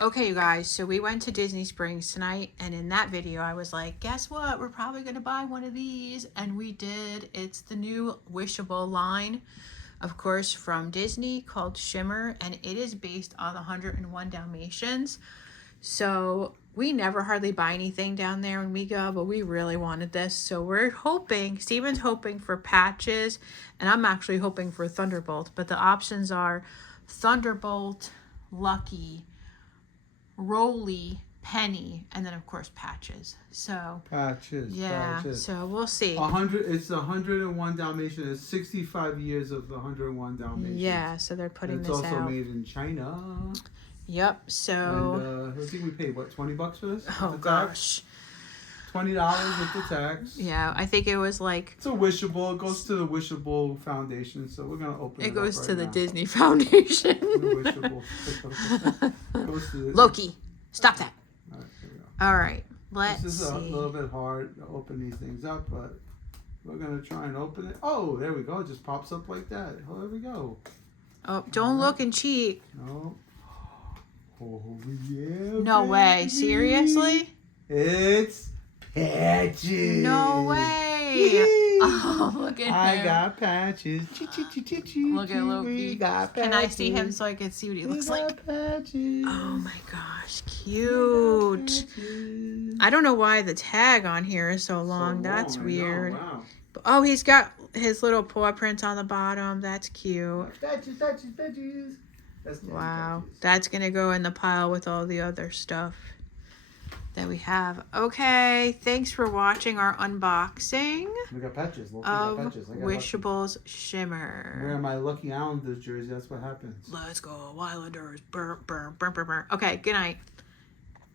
Okay, you guys, so we went to Disney Springs tonight, and in that video, I was like, guess what? We're probably going to buy one of these, and we did. It's the new Wishable line, of course, from Disney called Shimmer, and it is based on the 101 Dalmatians. So we never hardly buy anything down there when we go, but we really wanted this. So we're hoping, Steven's hoping for patches, and I'm actually hoping for Thunderbolt, but the options are Thunderbolt, Lucky, Rolly, Penny, and then of course patches. So Patches. yeah, Patches. so we'll see. 100. It's 101 Dalmatians. It's 65 years of the 101 Dalmatians. Yeah, so they're putting and it's this also out. made in China. Yep. So. And I think we paid what, $20 for this? Oh gosh. $20 with the tax. Yeah, I think it was like. It's a Wishable. It goes to the Wishable Foundation, so we're gonna open it. It goes up to right the now. Disney Foundation. Wishable. Goes to the, Loki, stop that. All right, here we go. All right, let's This is see. a little bit hard to open these things up, but we're gonna try and open it. Oh, there we go. It just pops up like that. Oh, there we go. Oh, don't look and cheat. No. Oh yeah. No way. baby. Seriously? It's patches. No way. Oh, look at him. I got patches. Look at Loki. We got patches. Can I see him so I can see what he looks like? Patches. Oh my gosh, cute. I don't know why the tag on here is so long. That's I know, weird. wow. Oh, he's got his little paw prints on the bottom. That's cute. Patches. That's Wow. patches. That's going to go in the pile with all the other stuff that we have. Okay. Thanks for watching our unboxing We got patches. Look, of we got patches. I got Wishable's Lucky. Shimmer. Wearing my Lucky Islanders jersey. That's what happens. Let's go, Islanders. Burr, burr, burr, burr, burr. Okay, good night.